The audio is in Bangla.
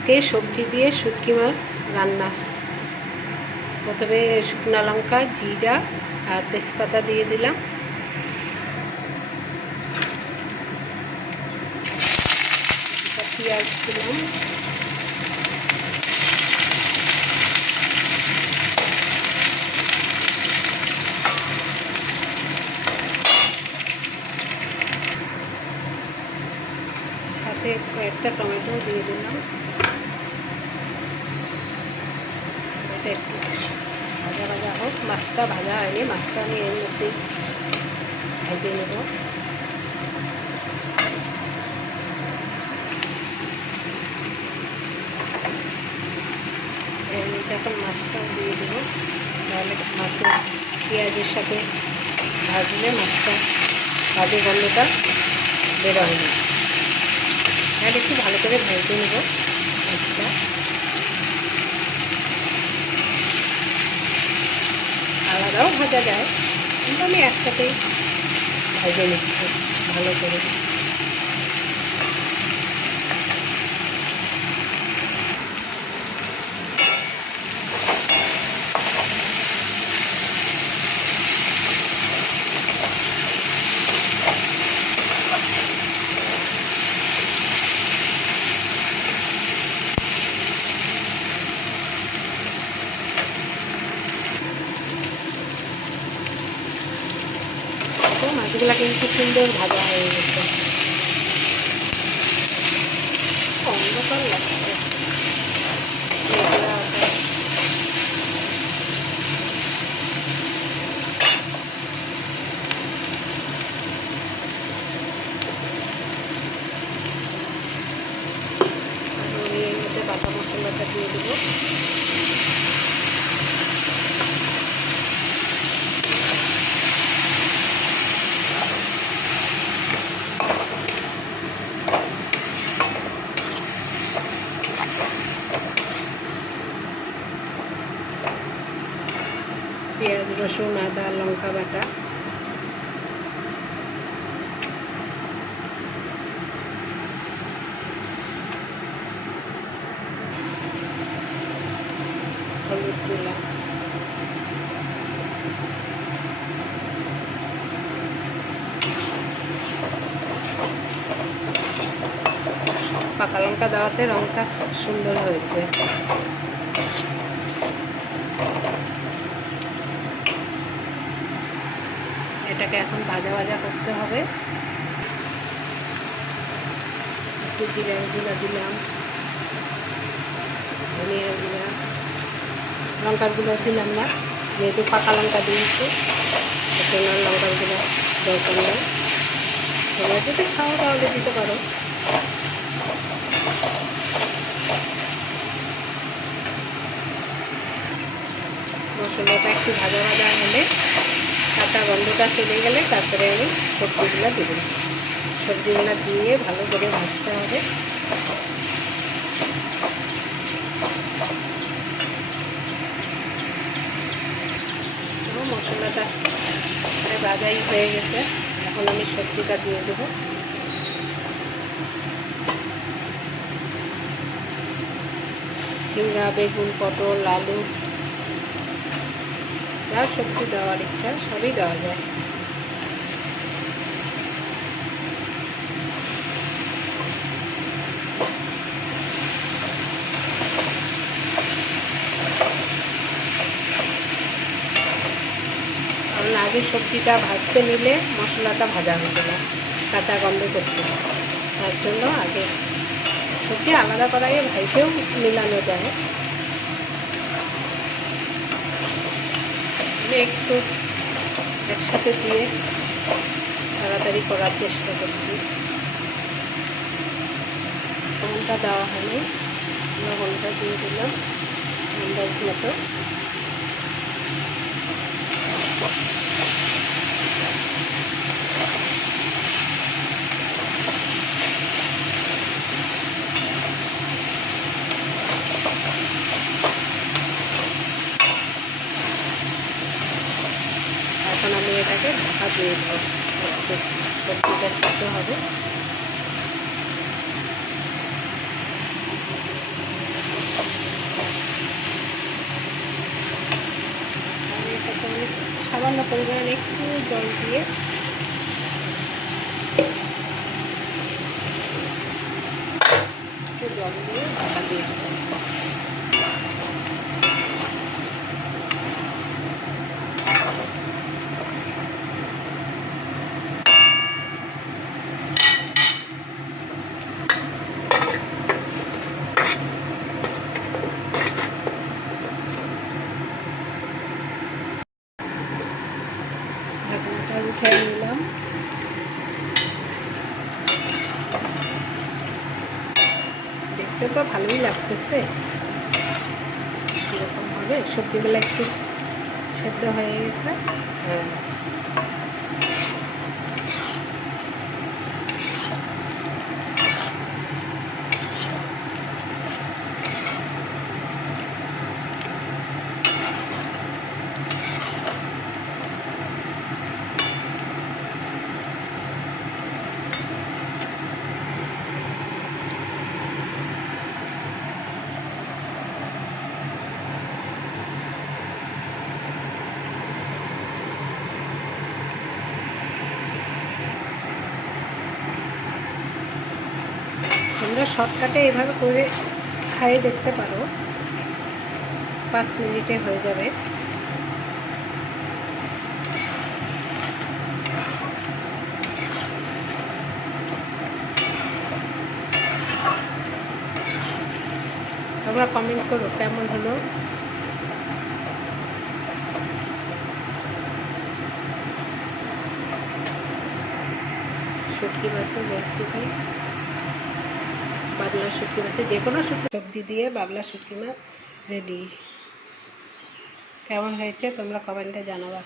আজকে সবজি দিয়ে শুটকি মাছ রান্না। প্রথমে শুকনো লঙ্কা, জিরা আর তেজপাতা দিয়ে দিলাম। পেঁয়াজ দিলাম। সাথে কয়েকটা টমেটো দিয়ে দিলাম। ভাজা ভাজা হোক মাছটা ভাজা হয়নি মাছটা আমি এর মধ্যেই ভেজে নেব। এখন মাছটাও দিয়ে দেবো। তাহলে মাছের পেঁয়াজের সাথে ভাজলে মাছটা ভাজে গন্ধটা বেরোয় না আর একটু ভালো করে ভেজে নেব। মাছটা। ভাজা যায়। কিন্তু আমি একসাথেই ভেজে নিচ্ছি ভালো করে তো মাছগুলো কিন্তু সুন্দর ভাজা হয়ে গেছে। অন্ধকার মশলাটা দিয়ে দেবো পেঁয়াজ রসুন আদা লঙ্কা বাটা। হলুদ পাকা লঙ্কা দেওয়াতে রঙটা সুন্দর হয়েছে। এটাকে এখন ভাজা ভাজা করতে হবে। একটু গুঁড়া দিলাম। ধনিয়ার গুঁড়া। লঙ্কার গুঁড়ো দিলাম না, যেহেতু পাকা লঙ্কা দিয়েছি সেজন্য লঙ্কার দরকার নেই। তোমরা যদি খাও তাহলে দিতে পারো। মশলাটা একটু ভাজা ভাজা হলে কাঁচা গন্ধটা চলে গেলে তারপরে আমি সবজিগুলো দেবো। সবজিগুলো দিয়ে ভালো করে ভাজতে হবে। মশলাটা ভাজাই হয়ে গেছে। এখন আমি সবজিটা দিয়ে দেবো। ঝিঙ্গা, বেগুন, পটল, আলু যা সবজি দেওয়ার ইচ্ছা, সবই দেওয়া যায়। কারণ আগে সবজিটা ভাজতে নিলে মশলাটা ভাজা হতো না কাঁচা গন্ধ করতে। তার জন্য আগে সবজি আলাদা করা ভাইকেও মিলানো যায়। আমি একটু একসাথে দিয়ে তাড়াতাড়ি করার চেষ্টা করছি। লবণটা দেওয়া হয়নি। লবণটা দিয়ে দিলাম। আন্দাজ মতো হবে। সামান্য পরিমাণে একটু জল দিয়ে একটু জল দিয়ে ঢাকা দিয়ে দিতে তো ভালোই লাগতেছে। এরকম হবে? সবজিগুলো একটু সেদ্ধ হয়ে গেছে। তোমরা শর্টকাটে এভাবে করে খাইয়ে দেখতে পারো। পাঁচ মিনিটে হয়ে যাবে। তোমরা কমেন্ট করো কেমন হলো। শুটকি মাছের রেসিপি বাবলা শুটকি মাছের যে কোনো সবজি দিয়ে বাবলা শুটকি মাছ রেডি কেমন হয়েছে তোমরা কমেন্টে জানাবা।